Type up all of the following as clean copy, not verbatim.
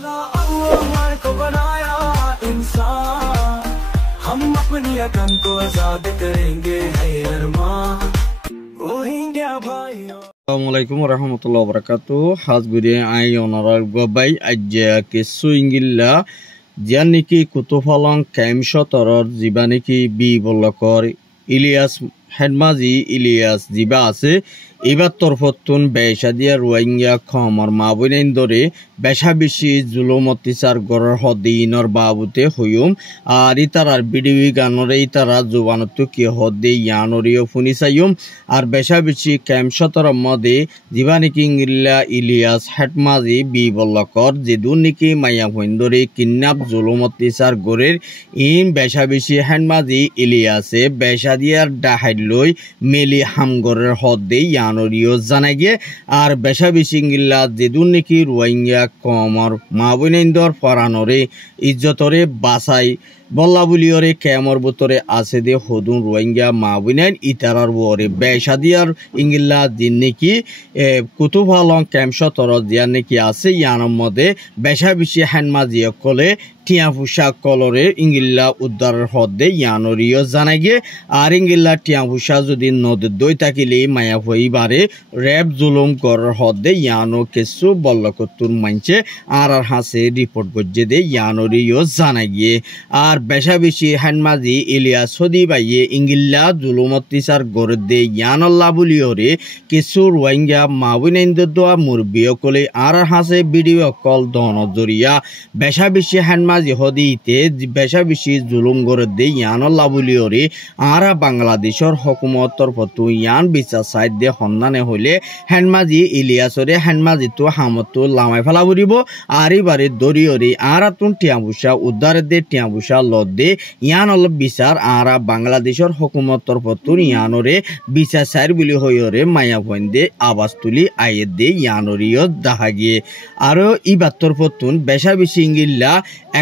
अल्लाह को बनाया इंसान, हम अपनी अकल को आजाद करेंगे है अरमान, रोहिंग्या भाइयों। Assalamualaikum warahmatullahi wabarakatuh. Hasbudi ayonarar gobai ajja kesu ingilla janiki kutufalong kaim shotoror jibaniki bi bollokor Ilyas Hedmazi Ilyas jiba আছে এবার তরফতুন বেশাদিয়া রোহিঙ্গা খমর মাবুইন দরে বেশা বেশি জুলুম অত্যাচার গড়র হদিনর বাবুতে হইম আর ইতারার বিডিবি গানরে ইতারা জুবানত কি হদে ইয়ানরিও ফুনিসাইম আর বেশা বেশি ক্যাম্পশতর মদে জীবানিকি ইংলিলা ইলিয়াস হেডমাজি বি বল্লকর যেদুন নিকি মাইয়া হইন্দরে কিন্নাপ জুলুম অত্যাচার গড়ের ইন বেশা বেশি হেডমাজি ইলিয়াসে বেশাদিয়ার ডাহাইলই মেলি হামগরের হদে নরিও জানা গিয়ে আর বেশা বেশি ইংলিলা যেদুন নাকি রোহিঙ্গা কমর মাবুইনদর ফরানরে ইজ্জতরে বাসাই বল্লা বুলিয়রে কেমর বুতরে আছে দে হদুন রোহিঙ্গা মাবুইনাইন ইতারার বরে বেশাদিয়ার ইংলিলা দিন নাকি কুতুফালং ক্যাম্পশতর জিয়া নাকি আছে ইয়ানোর মধ্যে বেশা বেশি হ্যান্ডমাজিয়া কলে টিয়া ফুসা কলরে ইংলিলা উদ্ধারের হদে ইয়ানরিও জানা গিয়ে আর ইংলিলা টিয়া ফুসা যদি নদীর দই থাকিলে মায়া হইবারে র্যাব জুলুম করার হদে ইয়ানো কেসু বল্লকতুর মানছে আর হাসে রিপোর্ট করছে দে ইয়ানরিও জানা গিয়ে আর বেশা বেশি হ্যান্ডমাজি ইলিয়াস হদি বাইয়ে ইংলিলা জুলুম অত্যাচার গড়ে দে ইয়ানল্লা বুলিওরে কিছু রোহিঙ্গা মাবুইনদের দোয়া মুরবিও কলে আর হাসে ভিডিও কল দন জরিয়া বেশা বেশি হ্যান্ডমাজি হদিতে বেশা বেশি জুলুম গড়ে দে ইয়ানল্লা বুলিওরে আর বাংলাদেশের হকুমত তরফতু ইয়ান বিচার সাইড দে সন্ধানে হইলে হ্যান্ডমাজি ইলিয়াসরে হ্যান্ডমাজি তো হামতো লামাই ফেলা বুড়িব আর এবারে দরিয়রে আর তুন টিয়াবুসা উদ্ধারে দে টিয়াবুসা লদ দে ইয়ান অলপ বিচার আর বাংলাদেশের হকুমত তরফতু ইয়ানরে বিচার সাইড বুলি হইরে মায়া ভইন দে আওয়াজ তুলি আয়ে দে ইয়ানরিও দেখা গিয়ে আরো ইবার তরফতুন বেশা বেশি ইংলিলা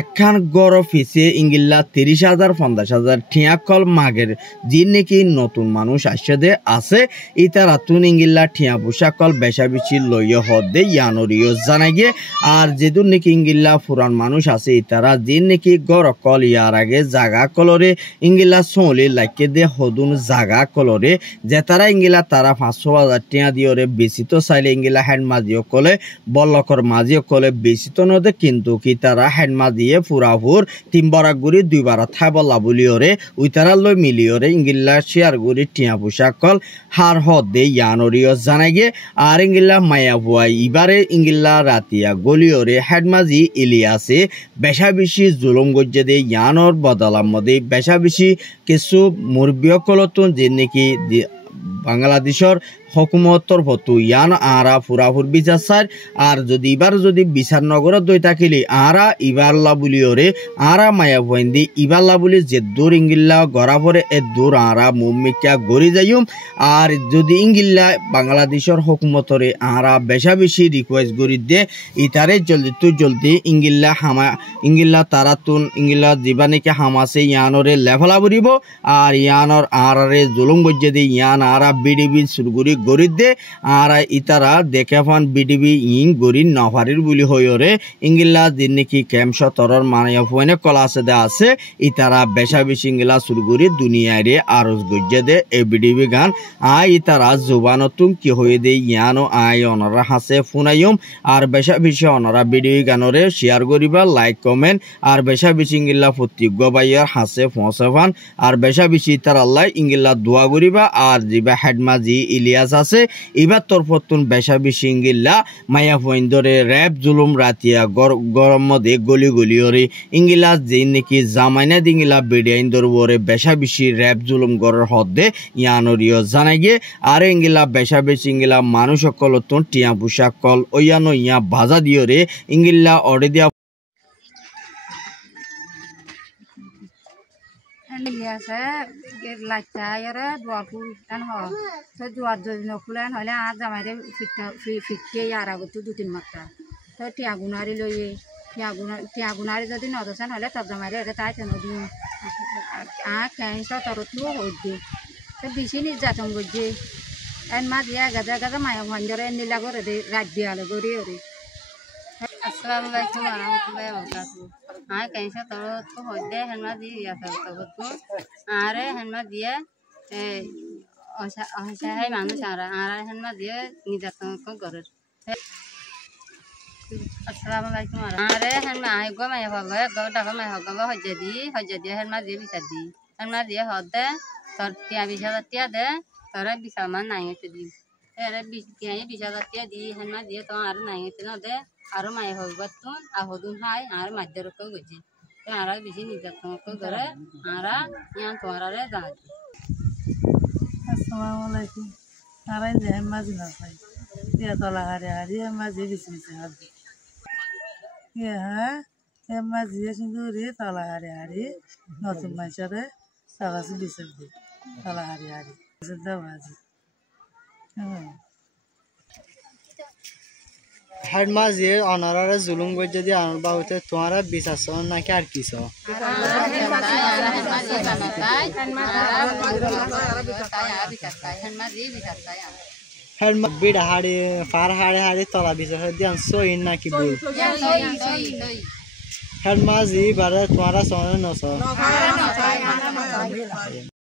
একখান গড় অফিসে ইংলিলা 30,000 50,000 ঠিয়াকল মাগের যে নাকি নতুন মানুষ আসে দে আছে ইতারা তুন ইংলিলা ঠিয়া পোশাকল বেশা বেশি লইয় হদে ইয়ানরিও জানা গিয়ে আর যেদুন নাকি ইংলিলা পুরান মানুষ আছে ইতারা যে নাকি গড় কল ইয়ার আগে জাগা কলরে ইংলিলা সোলি লাইকে দে হদুন জাগা কলরে যে তারা ইংলিলা তারা 500,000 টিয়া দিওরে বেশি তো চাইলে ইংলিলা হ্যান্ড মাজিও কলে বল্লকর মাজিও কলে বেশি তো নদে কিন্তু কি তারা হ্যান্ড মাজিয়ে পুরাপুর 3 বরাক গুড়ি 2 বার থাই বল্লা বলিওরে উইতারা লই মিলিওরে ইংলিলা শেয়ার গুড়ি টিয়া পোশাক কল হার হদে ইয়ানরিও জানা গিয়ে আর ইংলিলা মায়া ভুয়াই ইবারে ইংলিলা রাতিয়া গলিওরে হেডমাজি ইলিয়াসে বেশা বেশি জুলুম গজ্জে দে ইয়ানর বদলার মধ্যে বেশা বেশি কিছু মুরবিয় কলতুন যে নাকি বাংলাদেশের হকুমত তরফতু ইয়ান আরা পুরাপুর বিচার চাই আর যদি এবার যদি বিচার নগরত দই থাকিলে আরা ইবারলা বুলিওরে আরা মায়া ভয়েন্দি ইবারলা বুলি যে দূর ইংলিলা গড়া পরে এ দূর আরা মুমিকা গড়ি যাইম আর যদি ইংলিলা বাংলাদেশের হকুমতরে আরা বেশা বেশি রিকোয়েস্ট গড়ি দে ইতারে জলদি ইংলিলা হামা ইংলিলা তারাতুন ইংলিলা জীবানিকে হামাসে ইয়ানরে লেফলা বুড়িব আর ইয়ানর আরারে জুলুম গজ্জে দি ইয়ান আরা বিডিবি সুরগুড়ি গরিদ দে আর ইতারা দেখে ফান বিডিবি ইং গরি নফারির বুলি হইরে ইংলিলা দিন নাকি ক্যাম্পস তরর মানিয়া ফোনে কলাসে দে আছে ইতারা বেশা বেশি ইংলিলা সুরগুড়ি দুনিয়ারে আরজ গজ্জে দে এ বিডিবি গান ইতারা জুবানতুম কি হয়ে দে ইয়ানো অনরা হাসে ফোনাইম আর বেশা বেশি অনরা বিডিবি গানরে শেয়ার করিবা লাইক কমেন্ট আর বেশা বেশি ইংলিলা প্রতিজ্ঞ বাইয়ার হাসে ফোঁসেফান আর বেশা বেশি তার আল্লাহ ইংলিলা দোয়া করিবা আর জিবা হেডমাজি ইলিয়াস আছে এবার তরফতুন বেশা বেশি ইংলিলা মায়া ফইন্দরে র্যাব জুলুম রাতিয়া গরম মধ্যে গলি গলিওরে ইংলিলা যে নাকি জামাইনা দিংলা বেডিয়াইন্দর ওরে বেশা বেশি র্যাব জুলুম গড়ের হদে ইয়ানরিও জানা গিয়ে আর ইংলিলা বেশা বেশি ইংলিলা মানুষ সকলতুন টিয়া পোশাক কল ওয়ানো ইয়া ভাজা দিওরে ইংলিলা অর্ডে দিয়া আছে লাইটা ইয়ারে দোয়া ফুল এন হ তো দোয়া যদি নফুলেন হলে আর জামাইরে ফিটকে ইয়ার আগত 2-3 মাত্রা তো টিয়াগুনারি লইয়ে টিয়াগুনারি যদি নদছেন হলে তব জামাইরে এটা তাই তেন দিন ক্যান্স তরতু হইতে তো বেশি নির্যাতন করছে এন মা দিয়া গাজা গাজা মায়া ভাঞ্জরে নীলা করে দে রাত বিয়ালে গড়ি ওরে Assalamualaikum warahmatullahi wabarakatuh. Kayaknya saya tahu tuh hode henma di ya tahu tuh. Henma dia saya manus henma dia nidatang ko goror. Assalamualaikum warahmatullahi henma gua mah ya gua dapat mah gua hojadi henma dia bisa di. Henma dia hode tor tia bisa de tor bisa mana itu di. Tianya bisa di henma dia tuh naik itu de. Aru mai hogatun ahodun hai ar madder ko goji ara bisi nidatang ko gore ara yang tuarare dad. Assalamualaikum. Ara je hemmazi na sai dia tola hari hemmazi bisi hadi ya hemmazi sinduri tola hari notun machare sagasi bisi tola hari sedda bazi हर माजे अनारा जुलूम को जदी honour बाउते तुम्हारा बिसासो ना क्या किसो हर बिड़ा हाड़ी फार हाड़ी तला बिसासो दियान सो इन ना की बुल हर माजी बारे तुम्हारा सोने न सो